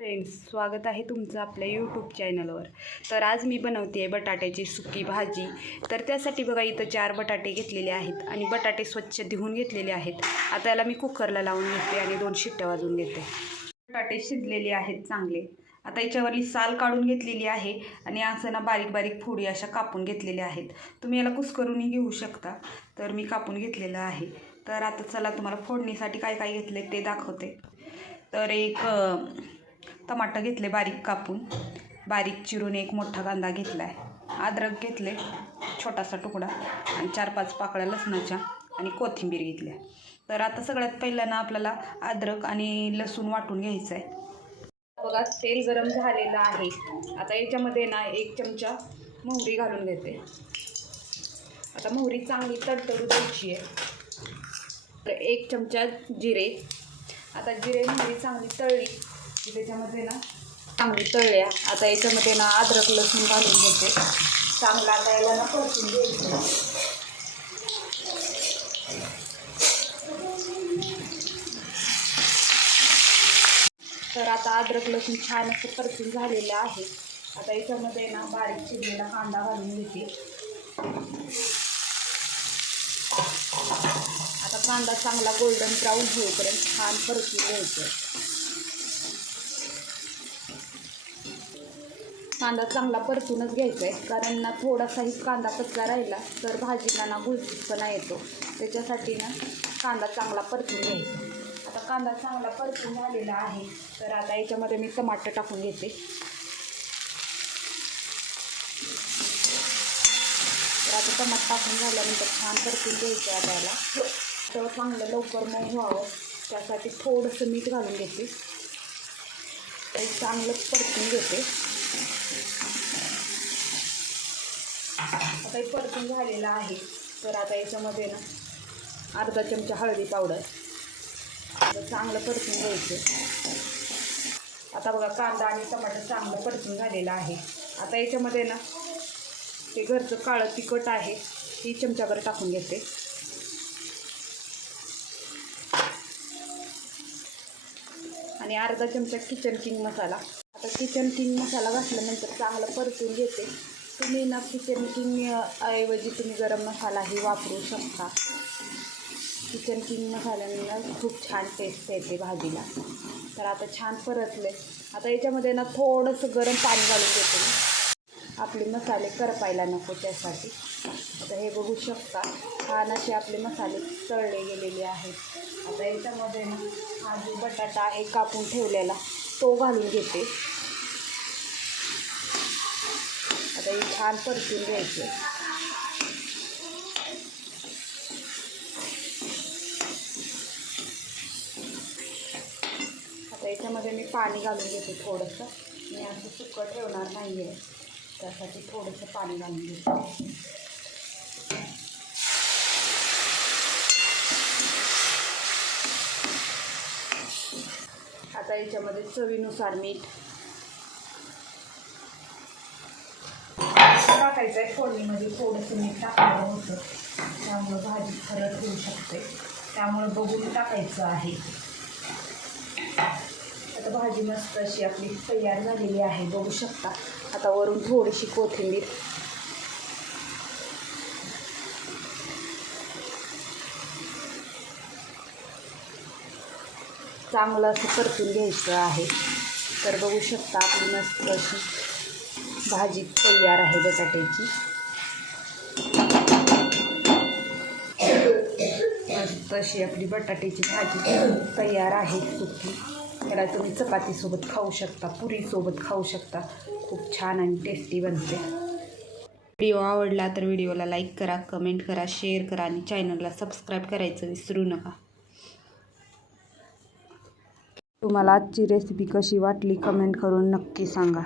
Friends स्वागत आहे तुमचं आपल्या यूट्यूब चॅनलवर तर आज मी बनवते आहे बटाट्याची सुकी भाजी. तर त्यासाठी बघा इथं चार बटाटे घेतलेले आहेत आणि बटाटे स्वच्छ धुवून घेतलेले आहेत. आता याला मी कुकरला लावून घेते आणि दोन शिट्ट्या वाजवून घेते. बटाटे शिजलेले आहेत चांगले. आता याच्यावरली साल काढून घेतलेली आहे आणि असं ना बारीक बारीक फोडी अशा कापून घेतलेल्या आहेत. तुम्ही याला कुस्करूनही घेऊ शकता. तर मी कापून घेतलेलं आहे. तर आता चला तुम्हाला फोडणीसाठी काय काय घेतले ते दाखवते. तर एक टमाटं घेतले बारीक कापून. बारीक चिरून एक मोठा कांदा घेतला आहे अद्रक घेतले छोटासा तुकडा आणि चार पाच पाकळ्या लसणाच्या आणि कोथिंबीर घेतल्या. तर आता सगळ्यात पहिल्यांदा ना आपल्याला अद्रक आणि लसूण वाटून घ्यायचं आहे बघा तेल गरम झालेलं आहे. आता याच्यामध्ये ना एक चमचा मोहरी घालून घेते. आता मोहरी चांगली तडतडू द्यायची आहे. तर एक चमचा जिरे. आता जिरे मोहरी चांगली तळली. की त्याच्यामध्ये ना चांगली तळल्या आता याच्यामध्ये ना अद्रक लसूण घालून घेते. चांगला आता याला ना परतून घ्यायचं. तर आता अद्रक लसूण छान असं परतून झालेलं आहे. आता याच्यामध्ये ना बारीक चिरलेला कांदा घालून घेते. आता कांदा चांगला गोल्डन ब्राऊन होईपर्यंत छान परतून घ्यायचं. कांदा चांगला परतूनच घ्यायचा आहे कारण ना थोडासाही कांदा कच्चा राहिला तर भाजीला ना गुळपणा येतो. त्याच्यासाठी ना कांदा चांगला परतून घ्यायचा. आता कांदा चांगला परतून झालेला आहे तर आता याच्यामध्ये मी टमाटर टाकून घेते. तर आता टमाटर टाकून झाल्यानंतर छान परतून घ्यायचं आहे आता याला तर चांगलं लवकर मऊ व्हावं. त्यासाठी थोडंसं मीठ घालून घेते. चांगलं परतून घेते. आता हे परतून झालेलं आहे. तर आता याच्यामध्ये ना अर्धा चमचा हळदी पावडर. चांगलं परतून घ्यायचं. आता बघा कांदा आणि टमाटर चांगलं परतून झालेलं आहे. आता याच्यामध्ये ना ते घरचं काळं तिखट आहे ती चमच्यावर टाकून घेते. आणि अर्धा चमचा kitchen king masala. Kitchen king masala घातल्यानंतर चांगलं परतून घेते. तुम्ही ना किचन किंग ऐवजी तुम्ही गरम मसालाही वापरू शकता. किचन किंग मसाल्यानं खूप छान टेस्ट येते भाजीला. तर आता छान परतले. आता याच्यामध्ये ना थोडंसं गरम पाणी घालून घेते आपले मसाले करपायला नको त्यासाठी. आता हे बघू शकता. छान असे आपले मसाले तळले गेलेले आहेत. आता याच्यामध्ये ना हा जो बटाटा आहे कापून ठेवलेला. तो घालून घेते. आता छान परतून घ्यायचे. आता याच्यामध्ये मी पाणी घालून घेते थोडंसं. मी असं सुकं ठेवणार नाही आहे त्यासाठी थोडंसं पाणी घालून घेते. आता याच्यामध्ये चवीनुसार मीठ टाकायचं आहे फोडणीमध्ये थोडंसं मीठ टाकलेलं होतं. त्यामुळं भाजी खरंच होऊ शकते. त्यामुळं बघून टाकायचं आहे. आता भाजी मस्त अशी आपली तयार झालेली आहे बघू शकता. आता वरून थोडीशी कोथिंबीर. चांगलं असं परतून घ्यायचं आहे. तर बघू शकता आपली मस्त अशी भाजी तयार आहे बटाट्याची. तशी आपली बटाट्याची भाजी तयार आहे सुकी त्याला तुम्ही चपातीसोबत खाऊ शकता पुरीसोबत खाऊ शकता. खूप छान आणि टेस्टी बनते. व्हिडिओ आवडला तर व्हिडिओला लाईक करा कमेंट करा शेअर करा आणि चॅनलला सबस्क्राईब करायचं विसरू नका. तुम्हाला आजची रेसिपी कशी वाटली कमेंट करून नक्की सांगा.